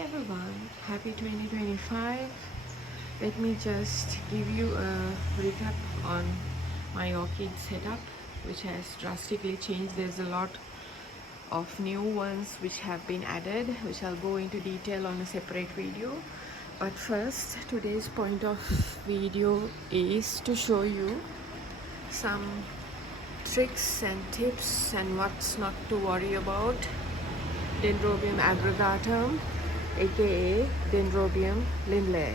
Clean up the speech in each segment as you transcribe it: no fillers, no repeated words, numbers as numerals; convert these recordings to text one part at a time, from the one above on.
everyone, happy 2025. Let me just give you a recap on my orchid setup, which has drastically changed. There's a lot of new ones which have been added, which I'll go into detail on a separate video. But first, today's point of video is to show you some tricks and tips and what's not to worry about Dendrobium Agregatum, aka Dendrobium Lyndlei.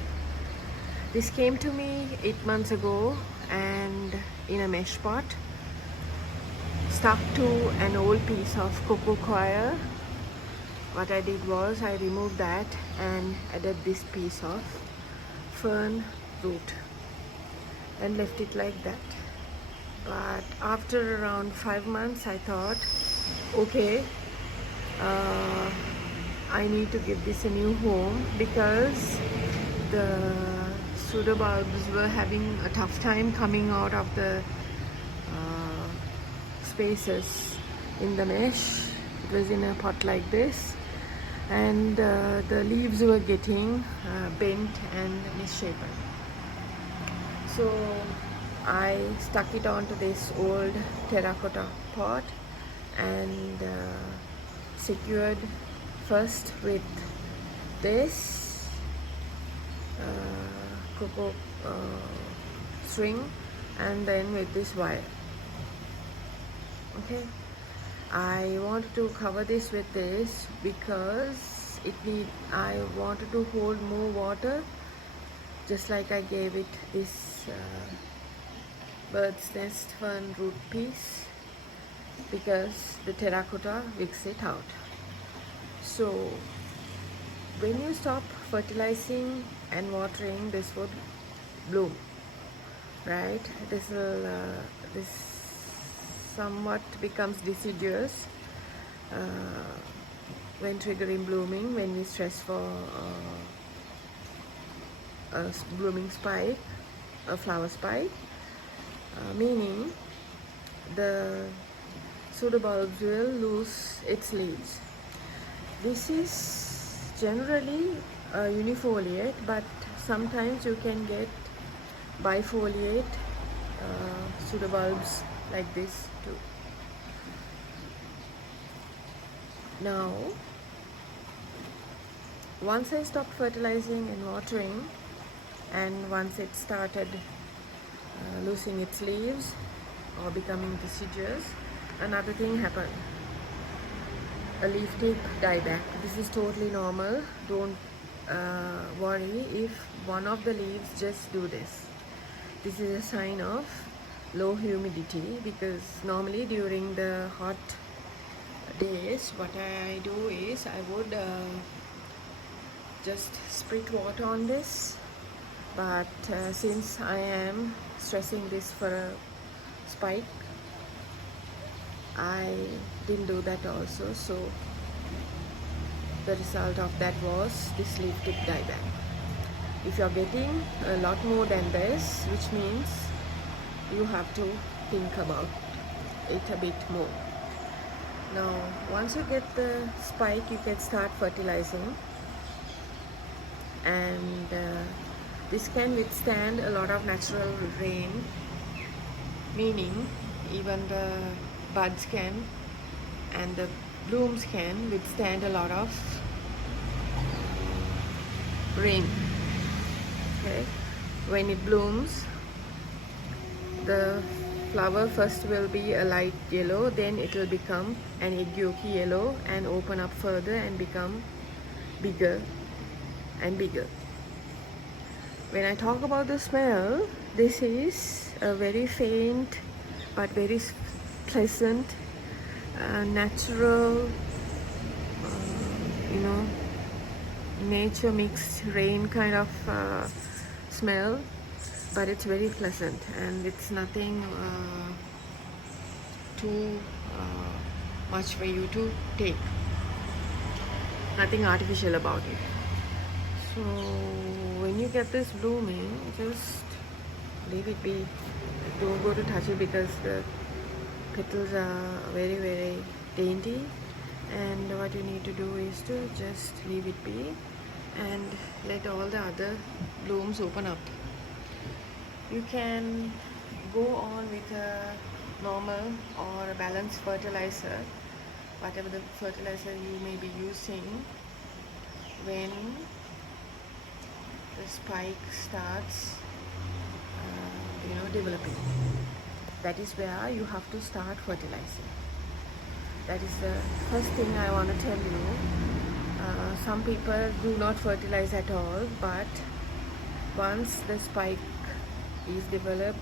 This came to me 8 months ago and in a mesh pot, stuck to an old piece of cocoa coir. What I did was I removed that and added this piece of fern root and left it like that. But after around 5 months I thought, okay, I need to give this a new home because the pseudobulbs were having a tough time coming out of the spaces in the mesh. It was in a pot like this, and the leaves were getting bent and misshapen. So I stuck it onto this old terracotta pot and secured first with this cocoa string and then with this wire. Okay, I wanted to cover this with this because I wanted to hold more water, just like I gave it this bird's nest fern root piece, because the terracotta wicks it out. So when you stop fertilizing and watering, this would bloom, right? This somewhat becomes deciduous when triggering blooming, when we stress for a blooming spike, a flower spike, meaning the pseudobulbs will lose its leaves. This is generally unifoliate, but sometimes you can get bifoliate pseudobulbs like this too. Now, once I stopped fertilizing and watering, and once it started losing its leaves or becoming deciduous, another thing happened. A leaf tip dieback. This is totally normal. Don't worry if one of the leaves just do this. This is a sign of low humidity, because normally during the hot days what I do is I would just sprit water on this, but since I am stressing this for a spike, I didn't do that also. So the result of that was this leaf tip dieback. If you're getting a lot more than this, which means you have to think about it a bit more. Now, once you get the spike, you can start fertilizing, and this can withstand a lot of natural rain, meaning even the buds can and the blooms can withstand a lot of rain. Okay, when it blooms, the flower first will be a light yellow, then it will become an egg yolky yellow and open up further and become bigger and bigger. When I talk about the smell, this is a very faint but very pleasant, natural, nature mixed rain kind of smell, but it's very pleasant and it's nothing too much for you to take, nothing artificial about it. So when you get this blooming, just leave it be. Don't go to touch it because the petals are very, very dainty, and what you need to do is to just leave it be and let all the other blooms open up. You can go on with a normal or a balanced fertilizer, whatever the fertilizer you may be using when the spike starts developing. That is where you have to start fertilizing. That is the first thing I want to tell you. Some people do not fertilize at all, but once the spike is developing,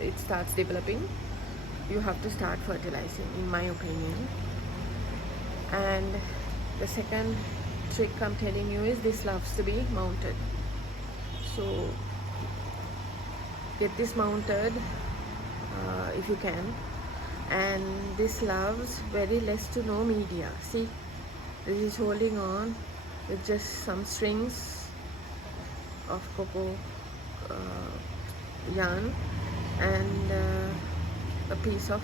it starts developing, you have to start fertilizing, in my opinion. And the second trick I'm telling you is this loves to be mounted. So get this mounted if you can. And this loves very less to no media. See, this is holding on with just some strings of cocoa yarn and a piece of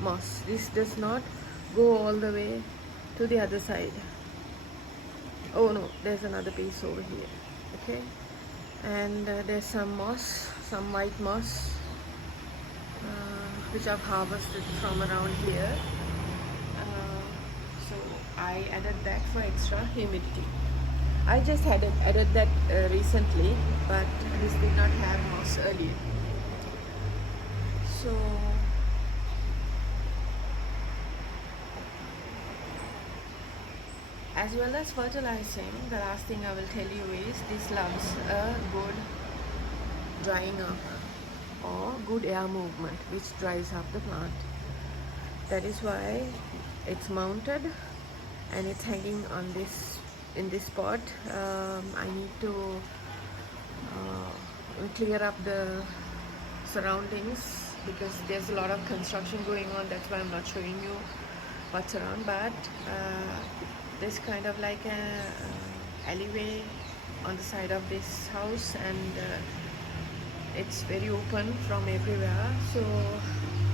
moss. This does not go all the way to the other side. Oh no, there's another piece over here. Okay, and there's some moss, some white moss, which I've harvested from around here. So I added that for extra humidity. I just added that recently, but this did not have moss earlier. So as well as fertilizing, the last thing I will tell you is this loves a good drying up or good air movement, which dries up the plant. That is why it's mounted and it's hanging on this in this pot. I need to clear up the surroundings because there's a lot of construction going on. That's why I'm not showing you what's around, but there's kind of like a alleyway on the side of this house, and it's very open from everywhere, so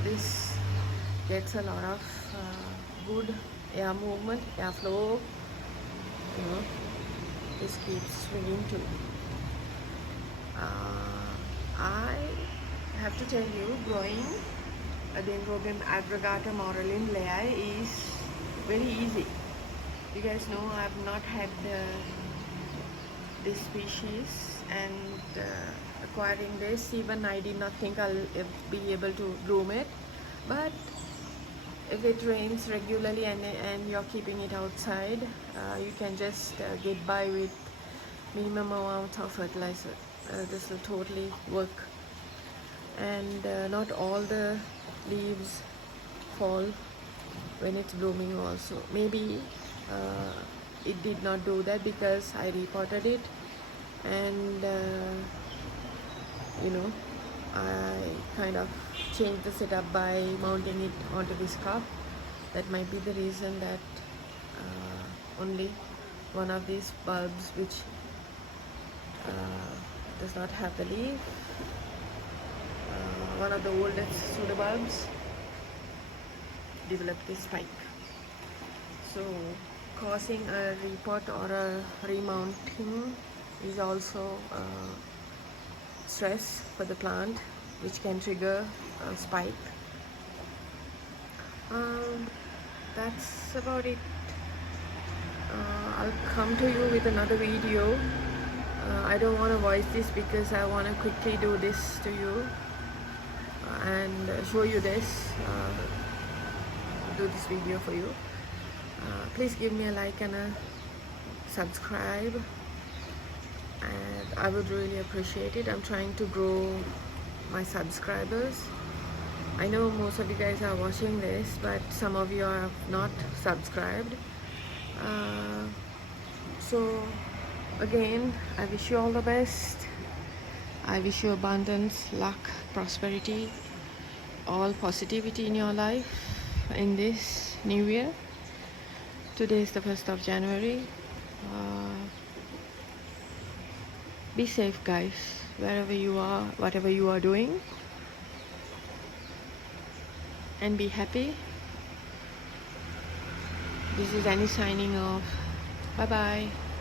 this gets a lot of good air movement, airflow. This keeps swinging too. I have to tell you, growing a Dendrobium Agregatum or a Lyndlei is very easy. You guys know I've not had this species, and acquiring this, even I did not think I'll be able to bloom it. But if it rains regularly and you're keeping it outside, you can just get by with minimum amount of fertilizer. This will totally work. And not all the leaves fall when it's blooming also. Maybe it did not do that because I repotted it, and I kind of changed the setup by mounting it onto this cup. That might be the reason that only one of these bulbs, which does not have the leaf, one of the oldest soda bulbs, developed this spike. So causing a repot or a remounting is also stress for the plant, which can trigger a spike. That's about it. I'll come to you with another video. I don't want to voice this because I want to quickly do this to you and show you this, do this video for you. Please give me a like and a subscribe, and I would really appreciate it. I'm trying to grow my subscribers. I know most of you guys are watching this, but some of you are not subscribed. So again, I wish you all the best. I wish you abundance, luck, prosperity, all positivity in your life in this new year. Today is the 1st of January. Be safe, guys, wherever you are, whatever you are doing, and be happy. This is Annie signing off. Bye. Bye bye.